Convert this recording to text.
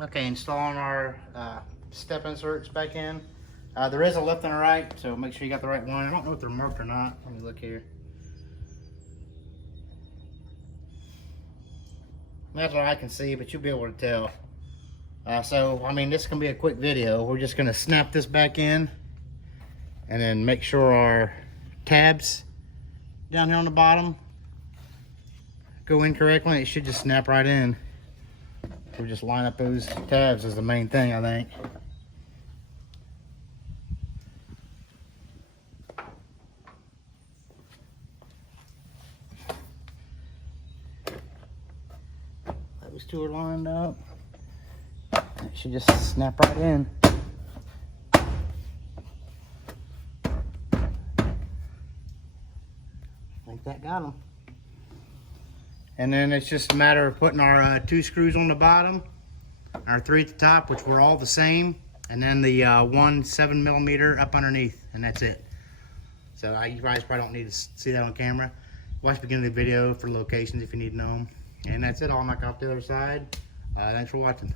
Okay, installing our step inserts back in. There is a left and a right, so make sure you got the right one. I don't know if they're marked or not. Let me look here. That's what I can see, but you'll be able to tell. So, I mean, this can be a quick video. We're just gonna snap this back in and then make sure our tabs down here on the bottom go in correctly. It should just snap right in. We just line up those tabs is the main thing, I think. Those two are lined up. It should just snap right in. I think that got them. And then it's just a matter of putting our 2 screws on the bottom, our 3 at the top, which were all the same, and then the 1 7mm up underneath, and that's it. So you guys probably don't need to see that on camera. Watch the beginning of the video for locations if you need to know them. And that's it. I'll knock off the other side. Thanks for watching.